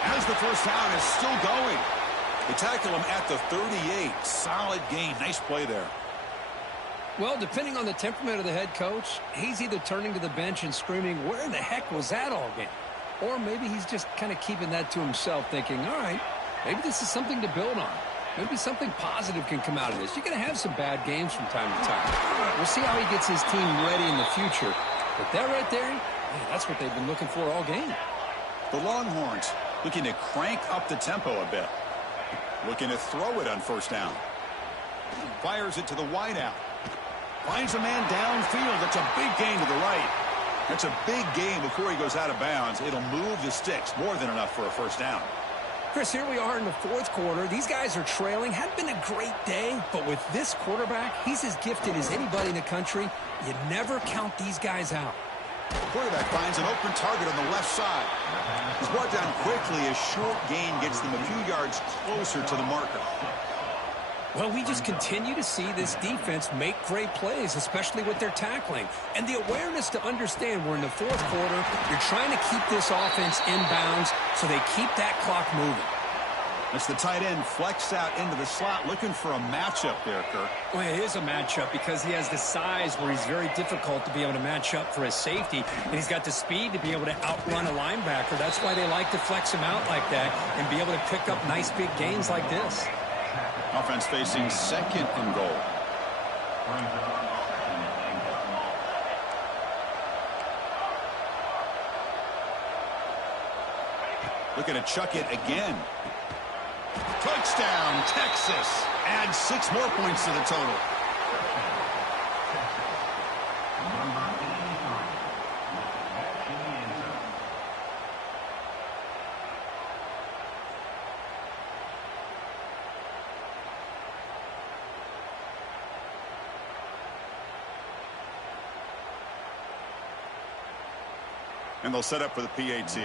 As the 1st down is still going. They tackle him at the 38. Solid gain. Nice play there. Well, depending on the temperament of the head coach, he's either turning to the bench and screaming, "Where the heck was that all game?" Or maybe he's just kind of keeping that to himself, thinking, all right, maybe this is something to build on. Maybe something positive can come out of this. You're going to have some bad games from time to time. We'll see how he gets his team ready in the future. But that right there, man, that's what they've been looking for all game. The Longhorns looking to crank up the tempo a bit. Looking to throw it on 1st down. Fires it to the wideout. Finds a man downfield. That's a big gain to the right. That's a big gain before he goes out of bounds. It'll move the sticks. More than enough for a 1st down. Chris, here we are in the 4th quarter. These guys are trailing. Hadn't been a great day, but with this quarterback, he's as gifted as anybody in the country. You never count these guys out. Quarterback finds an open target on the left side. He's brought down quickly. A short gain gets them a few yards closer to the marker. Well, we just continue to see this defense make great plays, especially with their tackling. And the awareness to understand we're in the 4th quarter, you're trying to keep this offense in bounds so they keep that clock moving. It's the tight end flexed out into the slot, looking for a matchup there, Kirk. Well, it is a matchup because he has the size where he's very difficult to be able to match up for his safety, and he's got the speed to be able to outrun a linebacker. That's why they like to flex him out like that and be able to pick up nice big gains like this. Offense facing 2nd and goal. Looking to chuck it again. Touchdown, Texas. Adds 6 more points to the total. And they'll set up for the PAT.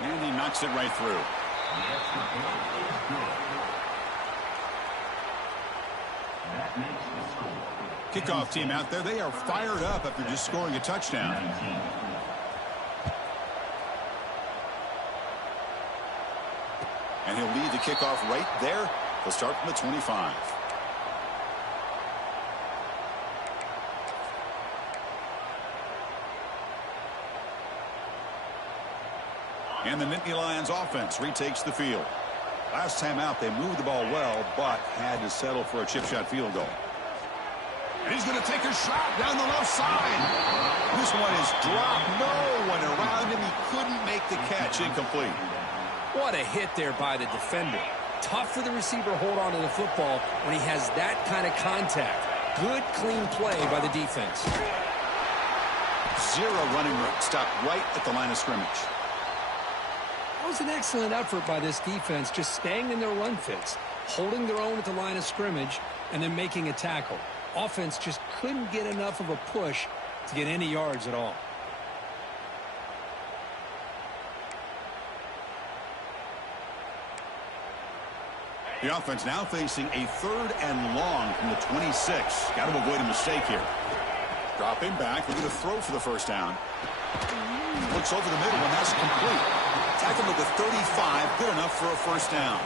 And he knocks it right through. The extra point is good. That makes the score. Kickoff team out there, they are fired up after just scoring a touchdown. 19. And he'll lead the kickoff right there. He'll start from the 25. And the Nittany Lions offense retakes the field. Last time out, they moved the ball well, but had to settle for a chip shot field goal. And he's going to take a shot down the left side. This one is dropped. No one around him. He couldn't make the catch. Incomplete. What a hit there by the defender. Tough for the receiver to hold on to the football when he has that kind of contact. Good, clean play by the defense. Zero running room. Stopped right at the line of scrimmage. That was an excellent effort by this defense, just staying in their run fits, holding their own at the line of scrimmage, and then making a tackle. Offense just couldn't get enough of a push to get any yards at all. The offense now facing a 3rd and long from the 26. Got to avoid a mistake here. Dropping back, looking to throw for the first down. Looks over the middle, and that's complete. Tackle at the 35, good enough for a first down.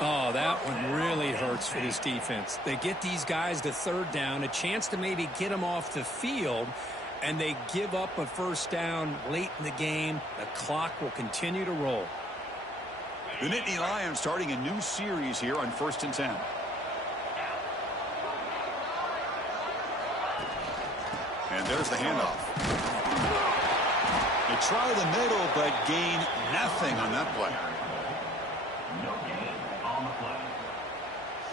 Oh, that one really hurts for this defense. They get these guys to 3rd down, a chance to maybe get them off the field, and they give up a first down late in the game. The clock will continue to roll. The Nittany Lions starting a new series here on 1st and 10. And there's the handoff. They try the middle, but gain nothing on that play. No gain on the play.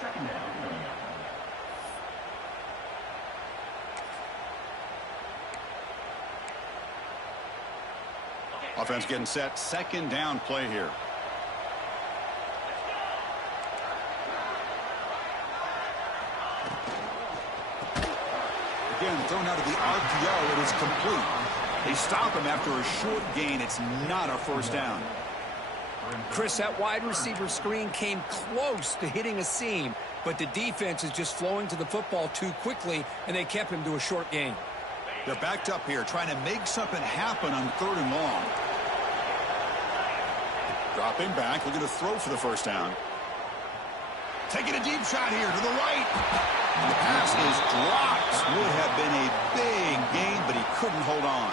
2nd down. Offense getting set. 2nd down play here. Again, thrown out of the RPO. It is complete. They stop him after a short gain. It's not a first down. Chris, that wide receiver screen came close to hitting a seam, but the defense is just flowing to the football too quickly, and they kept him to a short gain. They're backed up here, trying to make something happen on 3rd and long. Dropping back, looking to throw for the first down. Taking a deep shot here to the right. And the pass is dropped. Would have been a big gain, but he couldn't hold on.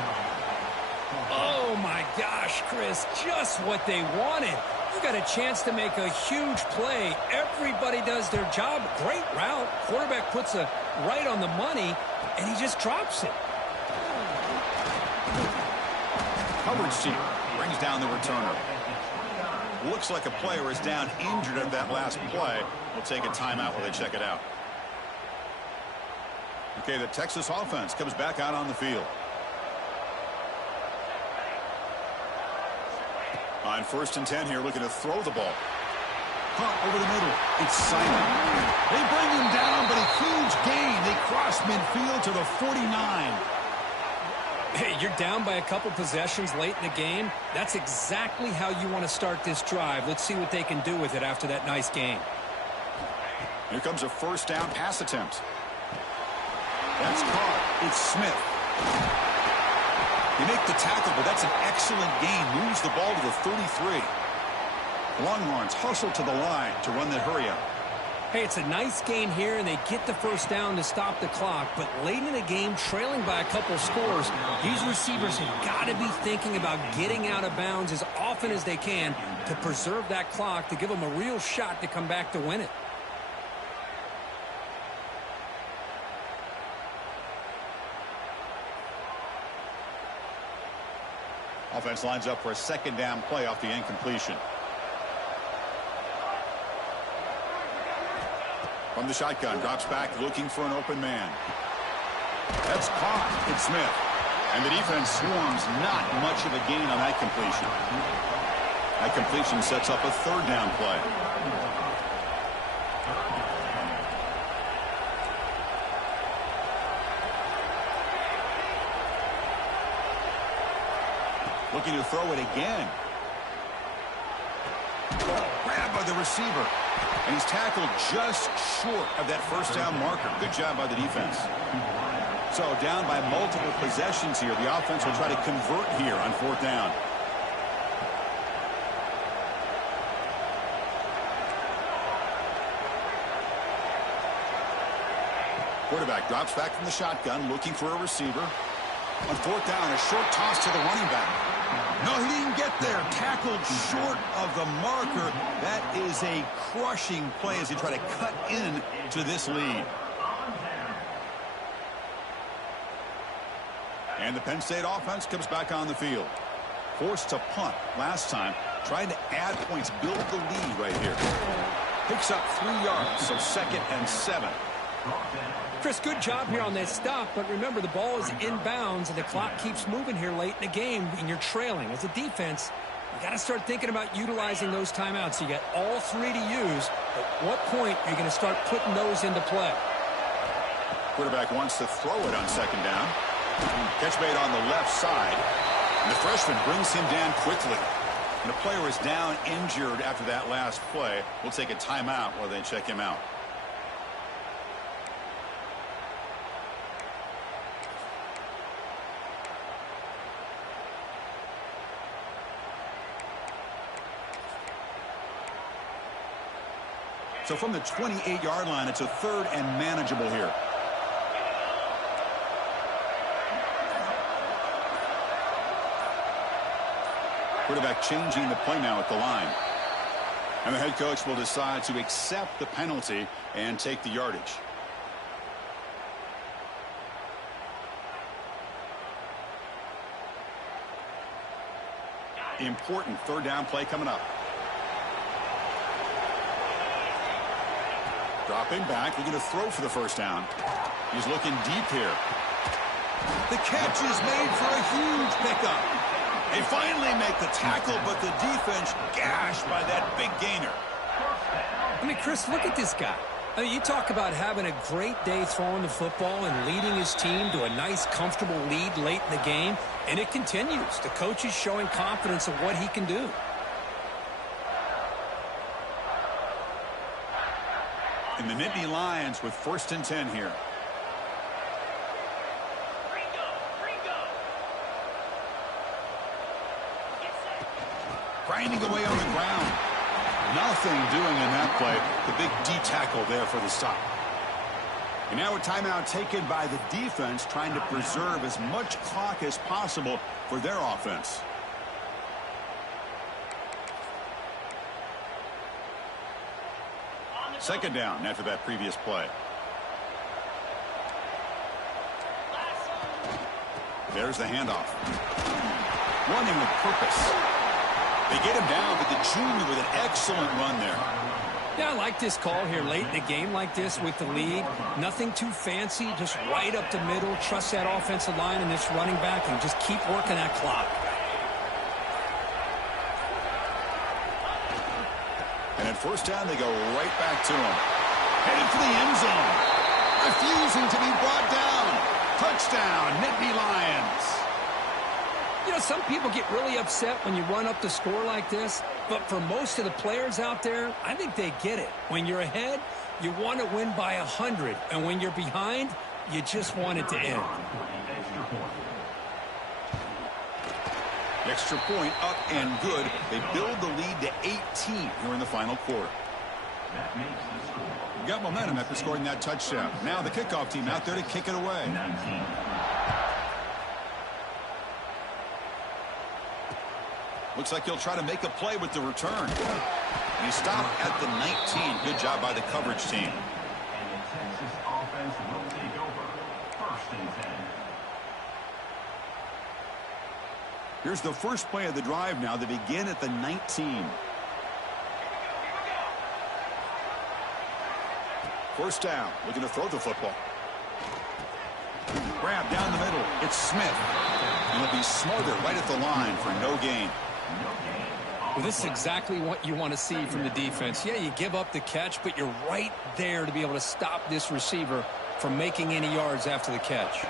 Oh, my gosh, Chris, just what they wanted. You got a chance to make a huge play. Everybody does their job. Great route. Quarterback puts it right on the money, and he just drops it. Coverage team brings down the returner. Looks like a player is down injured at that last play. We'll take a timeout while they check it out. Okay, the Texas offense comes back out on the field. On 1st and 10 here, looking to throw the ball. Hunt over the middle. It's silent. They bring him down, but a huge gain. They cross midfield to the 49. Hey, you're down by a couple possessions late in the game. That's exactly how you want to start this drive. Let's see what they can do with it after that nice game. Here comes a first down pass attempt. That's caught. It's Smith. They make the tackle, but that's an excellent gain. Moves the ball to the 33. Longhorns hustle to the line to run the hurry up. Hey, it's a nice gain here, and they get the first down to stop the clock. But late in the game, trailing by a couple scores, these receivers have got to be thinking about getting out of bounds as often as they can to preserve that clock, to give them a real shot to come back to win it. Offense lines up for a 2nd down play off the incompletion. From the shotgun, drops back, looking for an open man. That's caught. It's Smith. And the defense swarms. Not much of a gain on that completion. That completion sets up a 3rd down play. Looking to throw it again. Grabbed by the receiver. And he's tackled just short of that first down marker. Good job by the defense. So down by multiple possessions here. The offense will try to convert here on 4th down. Quarterback drops back from the shotgun, looking for a receiver. On 4th down, a short toss to the running back. No, he didn't get there. Tackled short of the marker. That is a crushing play as he try to cut in to this lead. And the Penn State offense comes back on the field. Forced to punt last time. Trying to add points, build the lead right here. Picks up 3 yards, so 2nd and 7. Chris, good job here on that stop, but remember the ball is inbounds and the clock keeps moving here late in the game and you're trailing. As a defense, you got to start thinking about utilizing those timeouts. You got all 3 to use. At what point are you going to start putting those into play? Quarterback wants to throw it on 2nd down. Catch made on the left side. And the freshman brings him down quickly. And the player is down injured after that last play. We'll take a timeout while they check him out. So from the 28-yard line, it's a 3rd and manageable here. Quarterback changing the play now at the line. And the head coach will decide to accept the penalty and take the yardage. Important 3rd down play coming up. Dropping back, looking to throw for the 1st down. He's looking deep here. The catch is made for a huge pickup. They finally make the tackle, but the defense gashed by that big gainer. I mean, Chris, look at this guy. I mean, you talk about having a great day throwing the football and leading his team to a nice, comfortable lead late in the game, and it continues. The coach is showing confidence of what he can do. And the Nittany Lions with 1st and 10 here. Grinding away on the ground. Nothing doing in that play. The big D tackle there for the stop. And now a timeout taken by the defense, trying to preserve as much clock as possible for their offense. Second down after that previous play. There's the handoff. Running with purpose. They get him down, but the junior with an excellent run there. Yeah, I like this call here late in the game like this with the lead. Nothing too fancy, just right up the middle. Trust that offensive line and this running back and just keep working that clock. And at 1st down, they go right back to him. Headed for the end zone. Refusing to be brought down. Touchdown, Nittany Lions. You know, some people get really upset when you run up the score like this, but for most of the players out there, I think they get it. When you're ahead, you want to win by 100, and when you're behind, you just want it to end. Extra point up and good. They build the lead to 18 here in the final quarter. We got momentum after scoring that touchdown. Now the kickoff team out there to kick it away. Looks like he'll try to make a play with the return. And he stopped at the 19. Good job by the coverage team. And the Texas offense will take over. 1st and 10. Here's the first play of the drive now. They begin at the 19. 1st down. Looking to throw the football. Grab down the middle. It's Smith. And he'll be smarter right at the line for no gain. Well, this is exactly what you want to see from the defense. Yeah, you give up the catch, but you're right there to be able to stop this receiver from making any yards after the catch.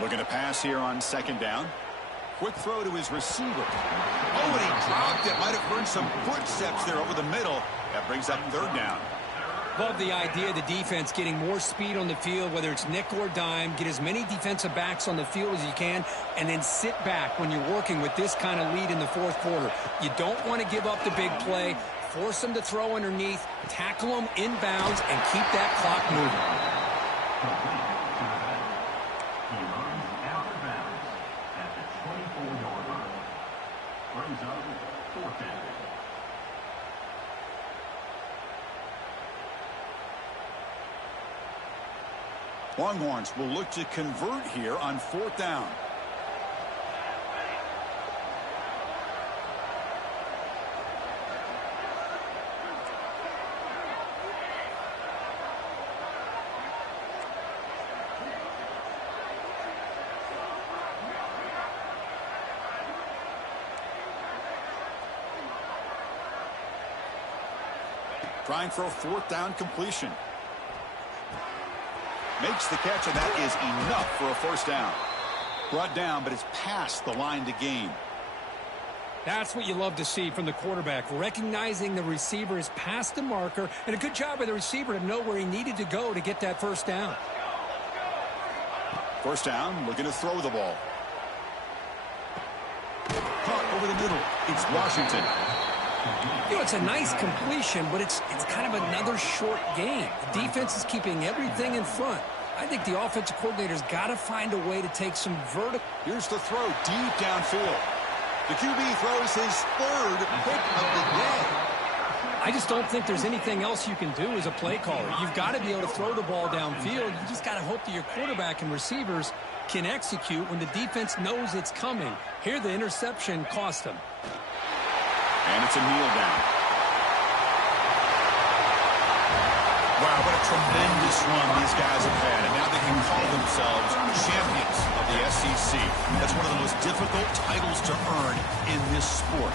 Looking to pass here on 2nd down. Quick throw to his receiver. Oh, and he dropped it. Might have heard some footsteps there over the middle. That brings up third down. Love the idea of the defense getting more speed on the field, whether it's nickel or dime. Get as many defensive backs on the field as you can, and then sit back when you're working with this kind of lead in the fourth quarter. You don't want to give up the big play. Force them to throw underneath, tackle them inbounds, and keep that clock moving. He runs out of bounds at the 24-yard line. Brings up fourth down. Longhorns will look to convert here on fourth down. Trying for a fourth down completion. Makes the catch, and that is enough for a first down. Brought down, but it's past the line to gain. That's what you love to see from the quarterback, recognizing the receiver is past the marker, and a good job by the receiver to know where he needed to go to get that first down. First down, looking to throw the ball. Caught over the middle. It's Washington. You know, it's a nice completion, but it's kind of another short game. The defense is keeping everything in front. I think the offensive coordinator's got to find a way to take some vertical. Here's the throw deep downfield. The QB throws his third pick of the day. I just don't think there's anything else you can do as a play caller. You've got to be able to throw the ball downfield. You just got to hope that your quarterback and receivers can execute when the defense knows it's coming. Here, the interception cost them. And it's a kneel down. Wow, what a tremendous run these guys have had. And now they can call themselves champions of the SEC. That's one of the most difficult titles to earn in this sport.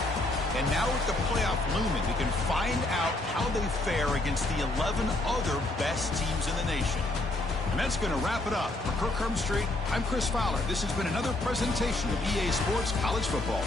And now with the playoff looming, we can find out how they fare against the 11 other best teams in the nation. And that's going to wrap it up. For Kirk Street, I'm Chris Fowler. This has been another presentation of EA Sports College Football.